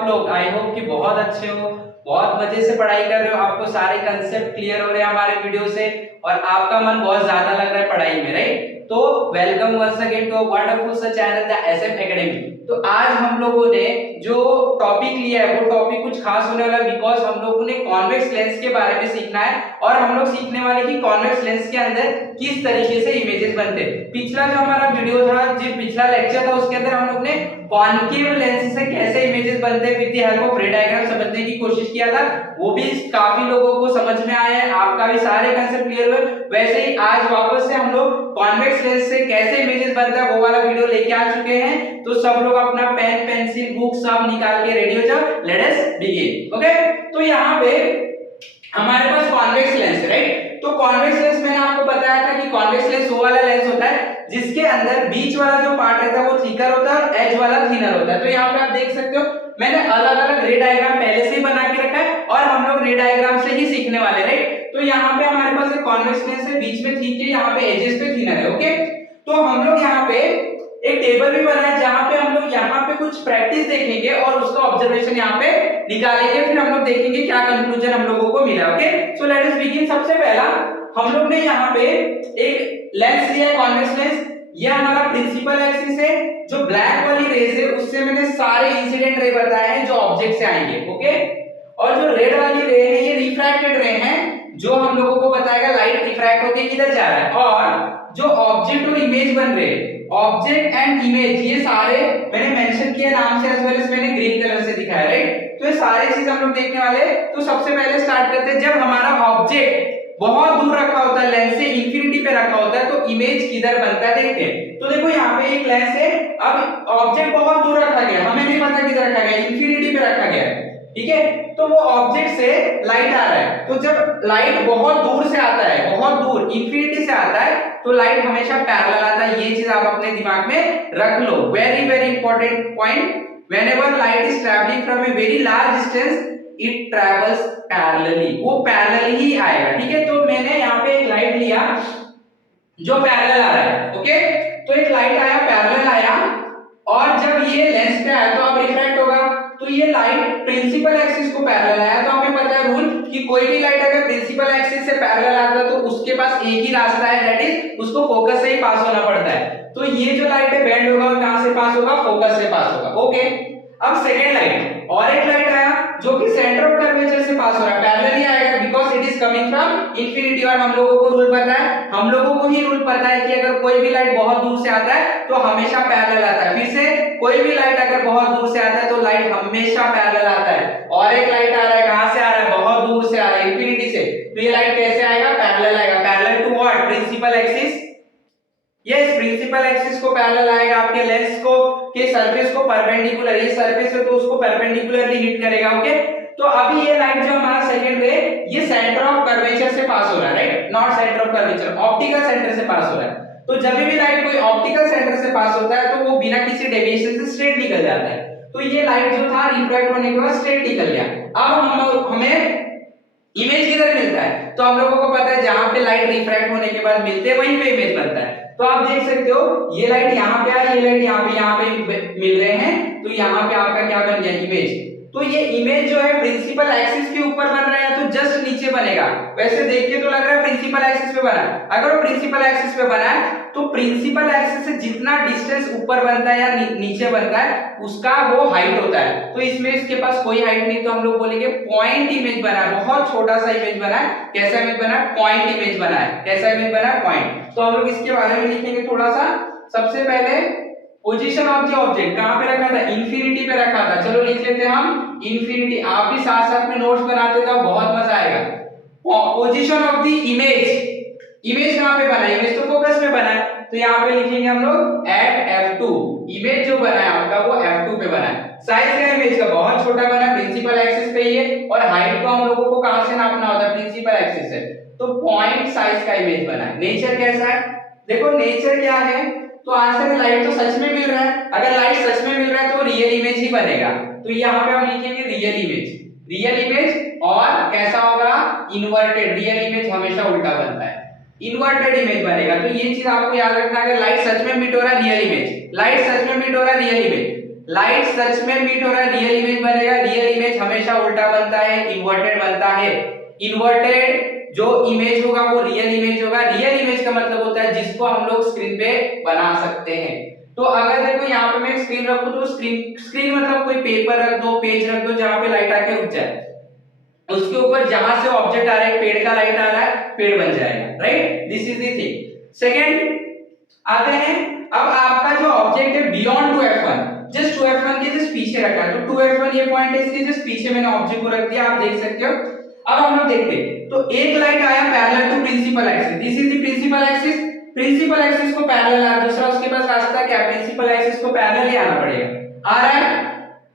आप लोग? आई होप कि बहुत अच्छे हो, बहुत मजे से पढ़ाई कर रहे हो, आपको सारे कंसेप्ट क्लियर हो रहे हैं हमारे वीडियो से और आपका मन बहुत ज्यादा लग रहा है पढ़ाई में, राइट? तो welcome once again to a wonderful सा चैनल द एसएफ एकेडमी। तो आज हम लोगों ने जो टॉपिक लिया है वो टॉपिक कुछ खास होने वाला है, बिकॉज हम लोगों ने कॉन्वेक्स लेंस के बारे में सीखना है और हम लोग सीखने वाले कि कॉन्वेक्स लेंस के अंदर किस तरीके से इमेजेस बनते हैं। पिछला जो हमारा वीडियो था, जो पिछला लेक्चर था, उसके अंदर हम लोग ने कॉन्केव लेंस से कैसे इमेजेस बनते हैं विद द हेल्प ऑफ रे डायग्राम समझने की कोशिश किया था। वो भी काफी लोगों को समझ में आया है, आपका भी सारे कंसेप्ट क्लियर हुए। वैसे ही आज वापस से हम लोग कॉन्वेक्स लेंस से कैसे इमेजेस बनता है वो वाला वीडियो लेके आ चुके हैं। तो सब लोग अपना पेन पेंसिल बुक सब निकाल के रेडी हो जाओ, लेट अस बिगिन। ओके, तो यहाँ पे हमारे पास कॉन्वेक्स लेंस है, राइट? तो कॉन्वेक्स लेंस मैंने आपको बताया था कि कॉन्वेक्स लेंस वो वाला लेंस होता है जिसके अंदर बीच वाला जो पार्ट रहता है वो थिकर होता है और एज वाला थिनर होता है। तो यहाँ पे आप देख सकते हो मैंने अलग अलग रे डायग्राम पहले से ही बना के रखा है और हम लोग रे डायग्राम से ही सीखने वाले, राइट? तो यहाँ पे हमारे पास एक कॉन्वेक्स लेंस है, बीच में थिक है, यहाँ पे एजेस पे थिनर है। ओके, तो हम लोग यहाँ पे एक टेबल भी बनाया जहां पे हम लोग यहाँ पे कुछ प्रैक्टिस देखेंगे और उसका ऑब्जर्वेशन यहाँ पे निकालेंगे, फिर हम लोग देखेंगे क्या कंक्लूजन हम लोगों को मिला। Okay, so let us begin. सबसे पहला हम लोग ने यहाँ पे एक लेंस लिया है, कॉन्वेक्स लेंस। ये हमारा प्रिंसिपल एक्सिस है, जो ब्लैक वाली रेज है उससे मैंने सारे इंसिडेंट रे बताए हैं जो ऑब्जेक्ट से आएंगे। ओके, और जो रेड वाली रे है ये रिफ्रैक्टेड रे है, जो हम लोगों को बताएगा लाइट रिफ्रैक्ट होके किधर जा रहा है। और जो ऑब्जेक्ट और इमेज बन रहे हैं, ऑब्जेक्ट एंड इमेज, ये सारे मैंने मेंशन किया नाम से, एज वेल एज मैंने ग्रीन कलर से दिखाया, राइट? तो ये सारे चीज हम लोग देखने वाले। तो सबसे पहले स्टार्ट करते हैं, जब हमारा ऑब्जेक्ट बहुत दूर रखा होता है, लेंस से इंफिनिटी पे रखा होता है, तो इमेज किधर बनता है देखते हैं। तो देखो यहाँ पे एक लेंस है, अब ऑब्जेक्ट बहुत दूर रखा गया, हमें नहीं पता किधर रखा गया, इंफिनिटी पे रखा गया, ठीक है? तो वो ऑब्जेक्ट से लाइट आ रहा है, तो जब लाइट बहुत दूर से आता है, बहुत दूर इंफिनिटी से आता है, तो लाइट हमेशा पैरेलल आता है। ये चीज आप अपने दिमाग में रख लो, very very important point. Whenever light is travelling from a very large distance it travels parallelly, वो पैरेलल ही आएगा, ठीक है? तो मैंने यहाँ पे एक लाइट लिया जो पैरेलल आ रहा है। ओके, तो एक लाइट आया, पैरेलल आया, और जब ये लेंस पे आया तो अब रिफ्रैक्ट होगा। तो ये लाइट प्रिंसिपल एक्सिस को पैरेलल आया, तो हमें पता है रूल कि कोई भी लाइट अगर प्रिंसिपल एक्सिस से पैरेलल आता है तो उसके पास एक ही रास्ता है, दैट इज उसको फोकस से ही पास होना पड़ता है। तो ये जो लाइट है बेंड होगा और कहां से पास होगा? फोकस से पास होगा। ओके, अब सेकंड लाइट, और एक लाइट आया जो कि सेंटर ऑफ कर्वेचर से पास हो रहा है, पैरेलल ही आएगा because it is coming from infinity. और हम लोगों को रूल पता है, हम लोगों को ही रूल पता है कि अगर कोई भी लाइट बहुत दूर से आता है तो हमेशा पैरेलल आता है। फिर से कोई भी लाइट अगर बहुत दूर से आता है तो लाइट हमेशा पैरेलल आता है। और एक लाइट आ रहा है, कहां से आ रहा है? बहुत दूर से आ रहा है, इंफिनिटी से, तो ये लाइट कैसे आएगा? पैरेलल आएगा। Parallel to what? Principal axis. Yes, principal axis को पैरेलल आएगा, आपके लेंस को के सरफेस को परपेंडिकुलर, ये सरफेस है तो उसको परपेंडिकुलरली हिट करेगा। ओके, तो अभी ये लाइट जो हमारा सेकंड रे, ये सेंटर ऑफ कर्वेचर से पास हो रहा है, right? Not centre of curvature, optical centre से पास हो रहा है। तो जब भी लाइट कोई ऑप्टिकल सेंटर से पास होता है तो वो बिना किसी डेविएशन से स्ट्रेट निकल जाता है। तो ये लाइट जो था रिफ्रैक्ट होने के बाद स्ट्रेट निकल गया। अब हमें इमेज किधर मिलता है? तो हम लोगों को पता है जहां पे लाइट रिफ्रैक्ट होने के बाद मिलते हैं वहीं पे इमेज बनता है। तो आप देख सकते हो ये लाइट यहाँ पे आई, ये लाइट यहाँ पे मिल रहे हैं, तो यहाँ पे आपका क्या बन गया? इमेज। तो ये इमेज जो है प्रिंसिपल एक्सिस के ऊपर बन रहा है तो जस्ट नीचे बनेगा। वैसे देख के तो लग रहा है प्रिंसिपल एक्सिस पे बना है, अगर वो प्रिंसिपल एक्सिस पे बना है तो प्रिंसिपल एक्सिस से जितना डिस्टेंस ऊपर बनता है या नीचे बनता है उसका वो हाइट होता है। तो इसमें इसके पास कोई हाइट नहीं, तो हम लोग बोलेंगे पॉइंट इमेज बना है, बहुत छोटा सा इमेज बना है। कैसा इमेज बना है? पॉइंट इमेज बना है। कैसा इमेज बना है? पॉइंट। तो हम लोग इसके बारे में लिखेंगे थोड़ा सा। सबसे पहले पोजीशन ऑफ द ऑब्जेक्ट कहां पे रखा था? इंफिनिटी पे रखा था। चलो लिख लेते हैं हम इंफिनिटी। आप भी साथ साथ में नोट्स बनाते जाओ, बहुत मजा आएगा। Position of the image, image कहां पे बना है? इमेज तो फोकस पे बना है, तो यहाँ पे लिखेंगे हम लोग एट f2। इमेज जो बना है आपका वो f2 पे बना है। साइज का इमेज का बहुत छोटा बना है, प्रिंसिपल एक्सिस पे ही है, और हाइट को हम लोगों को कहां से नापना होता है? प्रिंसिपल एक्सिस से, तो पॉइंट साइज का इमेज बना है। नेचर कैसा है? देखो नेचर क्या है, तो आंसर लाइट तो सच में मिल रहा है, अगर लाइट सच में मिल रहा है तो रियल इमेज ही बनेगा। तो यहाँ पे हम लिखेंगे रियल इमेज, रियल इमेज। और कैसा होगा? इन्वर्टेड। रियल इमेज हमेशा उल्टा बनता है, इन्वर्टेड इमेज बनेगा। तो ये चीज आपको याद रखना, अगर लाइट सच में मिट हो रहा है रियल इमेज, लाइट सच में मिट हो रहा है रियल इमेज, लाइट सच में मीट हो रहा है, रियल इमेज बनेगा। रियल इमेज हमेशा उल्टा बनता है, इन्वर्टेड बनता है। इन्वर्टेड जो इमेज होगा वो रियल इमेज होगा। रियल इमेज का मतलब होता है जिसको हम लोग स्क्रीन पे बना सकते हैं। तो अगर देखो यहाँ पे मैं स्क्रीन रखूं तो स्क्रीन मतलब कोई पेपर रख दो, पेज रख दो जहां पे लाइट आके रुक जाए, उसके ऊपर जहां से ऑब्जेक्ट आ रहा है, पेड़ का लाइट आ रहा है, पेड़ बन जाएगा, right. This is the thing. Second आते हैं, अब आपका जो ऑब्जेक्ट है बियॉन्ड 2f1, जस्ट 2f1 के जस्ट पीछे रखा है, तो 2f1 ये पॉइंट है, इसके जस्ट पीछे मैंने ऑब्जेक्ट को रख दिया, आप देख सकते हो। अब हम लोग देखते हैं, तो एक लाइट आया parallel to principal axis, this is the principal axis. Principal axis को पैरेलल आ, दूसरा उसके पास रास्ता क्या, प्रिंसिपल एक्सिस को पैरेलल ही आना पड़ेगा, आ रहा है।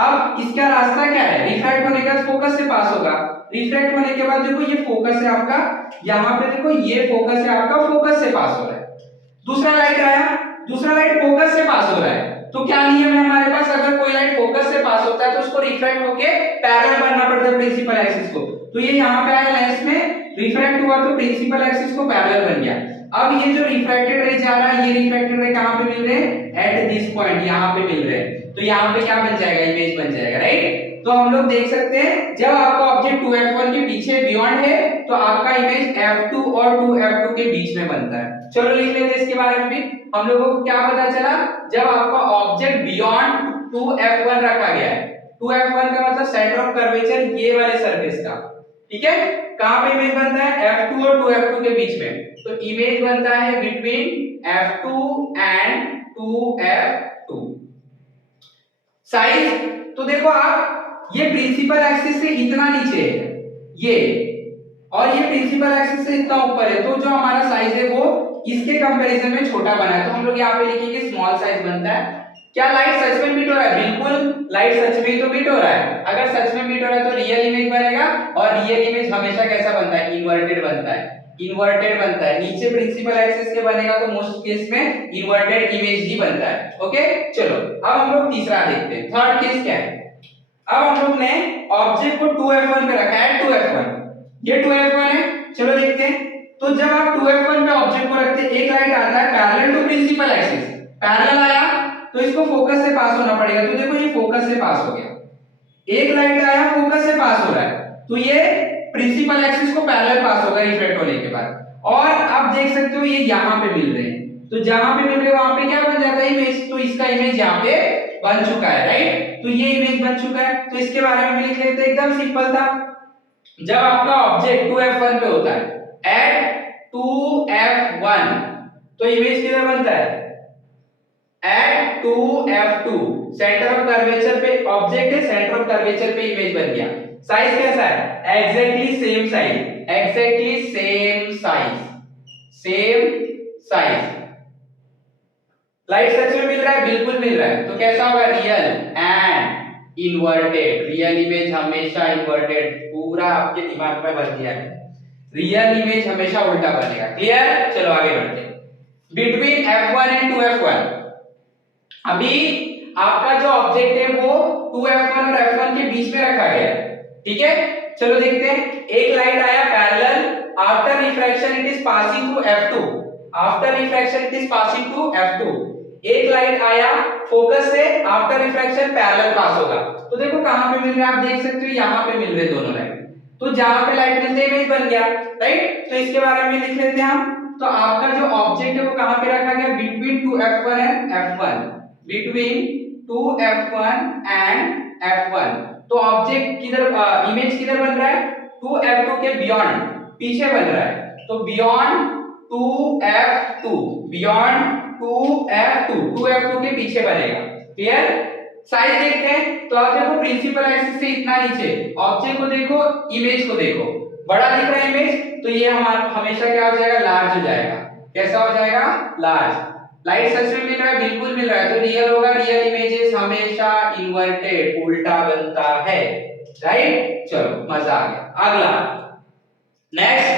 अब इसका रास्ता क्या है, रिफ्रैक्ट होने का फोकस से पास होगा। रिफ्रैक्ट होने के बाद देखो ये फोकस है आपका, यहाँ पे देखो ये फोकस है आपका, फोकस से पास हो रहा है। दूसरा लाइट आया, दूसरा लाइट फोकस से पास हो रहा है, तो क्या नियम है हमारे पास, अगर कोई लाइट फोकस से पास होता है तो उसको रिफ्रैक्ट होके पैरेलल बनना पड़ता है प्रिंसिपल एक्सिस को। तो ये यहाँ पे आया लेंस में, रिफ्रैक्ट हुआ तो प्रिंसिपल एक्सिस को पैरेलल बन गया। अब ये जो रिफ्रैक्टेड रे जा रहा है, ये रिफ्रैक्टेड रे कहां पे मिल रहे हैं, एट दिस पॉइंट, यहाँ पे मिल रहे हैं। तो यहाँ पे क्या बन जाएगा, इमेज बन जाएगा, राइट। तो हम लोग देख सकते हैं जब आपका ऑब्जेक्ट 2f1 के पीछे बियॉन्ड है तो आपका इमेज f2 और 2f2 के बीच में बनता है। चलो लिख लेते हैं इसके बारे में भी। हम लोगों को क्या पता चला, जब आपका ऑब्जेक्ट बियॉन्ड 2f1 रखा गया है, 2f1 का मतलब सेंटर ऑफ कर्वेचर ये वाले सरफेस का, ठीक है। कहां पे इमेज बनता है, f2 और 2f2 के बीच में। तो इमेज बनता है between f2 and 2f2। Size तो देखो आप, ये प्रिंसिपल एक्सिस से इतना नीचे है ये, और ये प्रिंसिपल एक्सिस से इतना ऊपर है, तो जो हमारा साइज है वो इसके कंपैरिजन में छोटा बना है। तो हम लोग यहाँ पे लिखेंगे स्मॉल साइज बनता है। क्या लाइट सच में मीट हो रहा है, बिल्कुल लाइट सच में तो मीट हो रहा है। अगर सच में मीट हो रहा है तो रियल इमेज बनेगा, और रियल इमेज हमेशा कैसा बनता है, इन्वर्टेड बनता है। इन्वर्टेड बनता है, नीचे प्रिंसिपल एक्सिस के बनेगा तो मोस्ट केस में इन्वर्टेड इमेज ही बनता है। ओके चलो अब हम लोग तीसरा देखते हैं, थर्ड केस क्या है। अब हम लोग ने ऑब्जेक्ट को 2f1 पे रखा है, 2f1, ये 2f1 है। चलो देखते हैं, तो जब आप 2f1 पे ऑब्जेक्ट को रखते हैं, एक लाइट आता है parallel to principal axis, parallel आया तो इसको फोकस से पास होना पड़ेगा। तो देखो ये फोकस से पास हो गया, एक लाइट आया फोकस से पास हो रहा है, तो ये प्रिंसिपल एक्सिस को पैरेलल पास होगा रिफ्लेक्ट होने के बाद। और आप देख सकते हो ये यहाँ पे मिल रहे हैं, तो जहां पे मिल रहे हैं वहां पे क्या बन जाता है, इमेज। तो इसका इमेज यहाँ पे बन चुका है, राइट। तो ये इमेज बन चुका है, तो इसके बारे में भी लिख लेते हैं, एकदम सिंपल था। जब आपका ऑब्जेक्ट 2f1 पे होता है, एट 2f1, तो इमेज किधर बनता है, at 2f2, centre of curvature पे ऑब्जेक्ट है, सेंटर ऑफ कर्वेचर पे इमेज बन गया। साइज कैसा है, exactly same size, exactly same size, same size. Light सच में मिल रहा है, बिल्कुल मिल रहा है। तो कैसा होगा, real and inverted. Real image हमेशा इन्वर्टेड, पूरा आपके दिमाग में भर दिया है, रियल इमेज हमेशा उल्टा बनेगा। क्लियर, चलो आगे बढ़ते हैं। बिटवीन f1 एंड 2f1, अभी आपका जो ऑब्जेक्ट है वो 2f1 और f1 के बीच में रखा गया है, ठीक है। चलो देखते हैं, एक लाइट आया parallel, after refraction it is passing to f2, after refraction it is passing to f2। एक लाइट आया फोकस से, आफ्टर रिफ्रैक्शन पैरेलल पास होगा। तो देखो कहां पे मिल रहे हैं, आप देख सकते हो यहाँ पे मिल रहे दोनों लाइट। तो जहां पे लाइट मिलते इमेज बन गया, राइट। तो इसके बारे में लिख लेते हैं हम। तो आपका जो ऑब्जेक्ट है वो कहां पे रखा गया, between 2f1 and f1, between 2f1 and f1। तो ऑब्जेक्ट किधर, इमेज किधर बन रहा है, 2f2 के बियॉन्ड, पीछे बन रहा है। तो beyond 2f2, beyond 2f2, 2f2 के पीछे बनेगा। क्लियर। साइज देखते हैं, तो आप देखो प्रिंसिपल एक्सिस से इतना नीचे, ऑब्जेक्ट को देखो, इमेज को देखो, बड़ा दिख रहा है इमेज, तो ये हमारा हमेशा क्या हो जाएगा, लार्ज हो जाएगा। कैसा हो जाएगा, लार्ज। लाइट सच में मिल रहा है, बिल्कुल मिल रहा है, तो रियल होगा। रियल इमेजेस हमेशा इन्वर्टेड, उल्टा बनता है, राइट। चलो मजा आ गया। अगला next,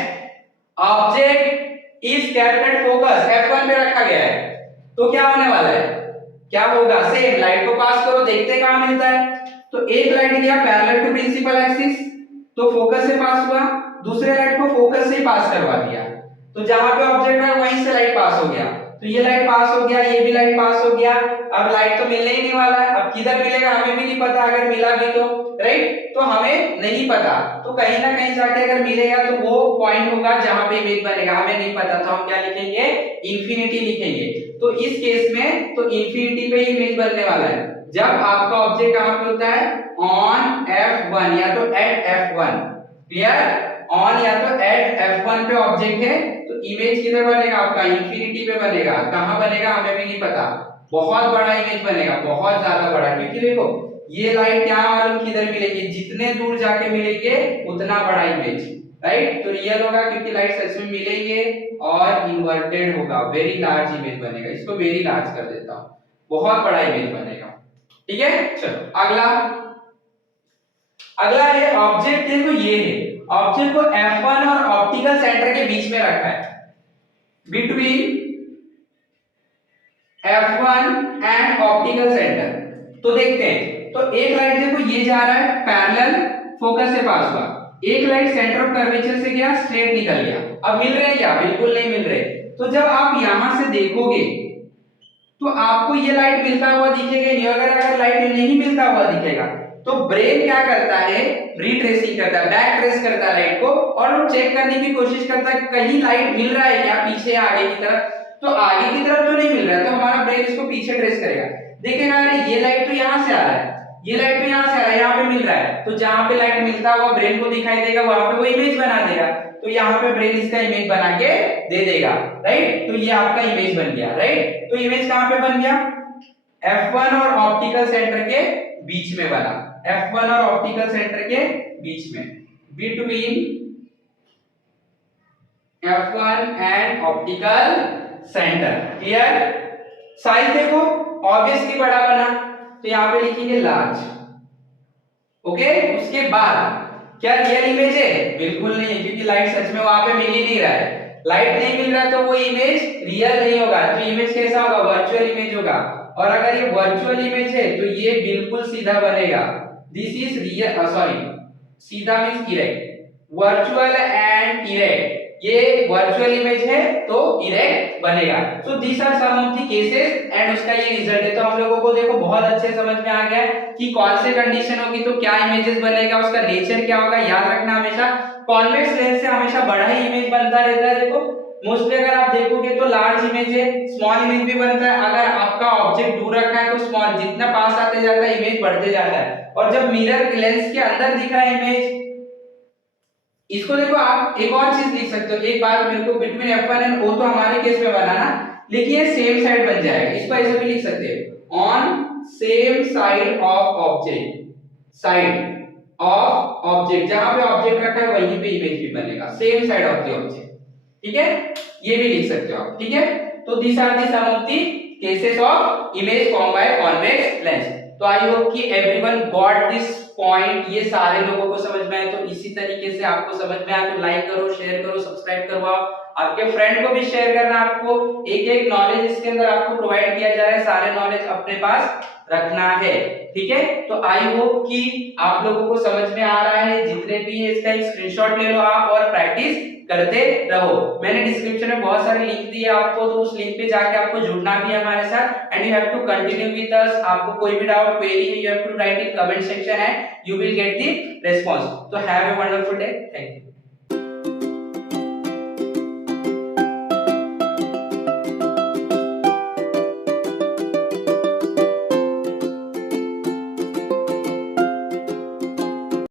object is kept at focus, f1 पे रखा गया है, तो क्या होने वाला है, क्या होगा, सेम लाइट को पास करो, देखते हैं कहां मिलता है। तो एक लाइट गया पैरेलल टू प्रिंसिपल एक्सिस, तो फोकस से पास हुआ, दूसरे लाइट को फोकस से ही पास करवा दिया, तो जहां पे ऑब्जेक्ट है वहीं से लाइट पास हो गया। तो ये लाइट पास हो गया, ये भी लाइट पास हो गया। अब लाइट तो मिलने ही नहीं वाला है, अब किधर मिलेगा हमें भी नहीं पता, अगर मिला भी तो राइट, तो हमें नहीं पता, तो कहीं ना कहीं जाके अगर मिलेगा तो वो पॉइंट होगा जहां पे इमेज बनेगा, हमें नहीं पता, तो हम क्या लिखेंगे, इंफिनिटी लिखेंगे। तो इस केस में तो इंफिनिटी पे ही इमेज बनने वाला है। जब आपका ऑब्जेक्ट कहां पे होता है, ऑन F1 या तो एट F1, क्लियर, ऑन या तो एट F1 पे ऑब्जेक्ट है तो इमेज किधर बनेगा आपका, इंफिनिटी पे बनेगा। कहां बनेगा हमें भी नहीं पता, बहुत बड़ा इमेज बनेगा, बहुत ज्यादा बड़ा, क्योंकि देखो ये लाइट क्या मालूम किधर मिलेगी, जितने दूर जाके मिलेंगे उतना बड़ा इमेज, राइट। तो रियल होगा क्योंकि लाइट सच में मिलेंगे, और इन्वर्टेड होगा, वेरी लार्ज इमेज बनेगा। इसको वेरी लार्ज कर देता हूं, बहुत बड़ा इमेज बनेगा, ठीक है। चलो अगला, अगला है ऑब्जेक्ट, देखो ये है ऑब्जेक्ट को F1 और ऑप्टिकल सेंटर के बीच में रखा है, between F1 and optical centre. तो देखते हैं, तो एक लाइट देखो ये जा रहा है पैरेलल फोकस से पास हुआ, एक लाइट सेंटर ऑफ कर्वेचर से गया स्ट्रेट निकल गया। अब मिल रहे हैं क्या, बिल्कुल नहीं मिल रहे। तो जब आप यहां से देखोगे तो आपको ये लाइट मिलता हुआ दिखेगा नहीं, अगर लाइट नहीं मिलता हुआ दिखेगा तो ब्रेन क्या करता है, रीट्रेसिंग करता है, बैक ट्रेस करता है लाइट को, और वो चेक करने की कोशिश करता है कहीं लाइट मिल रहा है क्या पीछे आगे की तरफ। तो आगे की तरफ तो नहीं मिल रहा है, तो हमारा ब्रेन इसको पीछे ट्रेस करेगा, देखेगा अरे ये लाइट तो यहाँ से आ रहा है, ये लाइट तो यहाँ से आ रहा है, यहाँ पे मिल रहा है, तो जहां पे लाइट मिलता हुआ ब्रेन को दिखाई देगा वहां पे वो इमेज बना देगा। तो यहाँ पे ब्रेन इसका इमेज बना के दे देगा, राइट। तो ये आपका इमेज बन गया, राइट। तो इमेज कहां पे बन गया, F1 और ऑप्टिकल सेंटर के बीच में बना, F1 और ऑप्टिकल सेंटर के बीच में, between F1 and optical centre, clear. Size देखो ऑब्वियसली बड़ा बना, तो यहाँ पे लिखेंगे लार्ज, ओके। उसके बाद क्या रियल इमेज है, बिल्कुल नहीं है, क्योंकि लाइट सच में वहां पे मिल ही नहीं रहा है, लाइट नहीं मिल रहा है तो वो इमेज रियल नहीं होगा, तो इमेज कैसा होगा, वर्चुअल इमेज होगा। और अगर ये वर्चुअल इमेज है तो ये बिल्कुल सीधा बनेगा, दिस इज रियल, सॉरी सीधा means erect, virtual and erect, ये वर्चुअल इमेज है तो इरेक्ट बनेगा। So these are some of the cases and उसका ये रिजल्ट है। तो हम लोगों को देखो बहुत अच्छे समझ में आ गया कि कौन से कंडीशन होगी तो क्या इमेजेस बनेगा, उसका नेचर क्या होगा। याद रखना हमेशा कॉन्वेक्स लेंस से हमेशा बड़ा ही इमेज बनता रहता है। देखो मोस्टली अगर आप देखोगे तो लार्ज इमेज है, स्मॉल इमेज भी बनता है। अगर आपका ऑब्जेक्ट दूर रखा है तो स्मॉल, जितना पास आते जाता है इमेज बढ़ते जाता है। और जब मिरर लेंस के अंदर दिख रहा है इमेज, इसको देखो आप एक और चीज लिख सकते हो, एक बात मेरे को, बिटवीन F1 एंड O तो हमारे केस में बना ना, लेकिन ये सेम साइड बन जाएगा, इसको ऐसे भी लिख सकते हो, on same side of object, side of object, जहां पे ऑब्जेक्ट रखा है वहीं पे इमेज भी बनेगा, same side of the object, ठीक है, ये भी लिख सकते हो आप, ठीक है। तो this are the some of the cases of image form by convex lens. तो आई होप कि एवरीवन गॉट दिस पॉइंट, ये सारे लोगों को समझ में आए। तो इसी तरीके से आपको समझ में आए तो लाइक करो, शेयर करो, सब्सक्राइब करवाओ, आपके फ्रेंड को भी शेयर करना। आपको एक एक नॉलेज इसके अंदर आपको प्रोवाइड किया जा रहा है, सारे नॉलेज अपने पास रखना है, ठीक है। तो आई होप कि आप लोगों को समझ में आ रहा है, जितने भी है इसका एक स्क्रीनशॉट ले लो आप और प्रैक्टिस करते रहो। मैंने डिस्क्रिप्शन में बहुत सारे लिंक दिए आपको, तो उस लिंक पे जाके आपको जुड़ना भी है हमारे साथ, and you have to continue with us. आपको कोई भी डाउट, क्वेरी है, you have to write in comment section and you will get the response. तो have a wonderful day, thank you.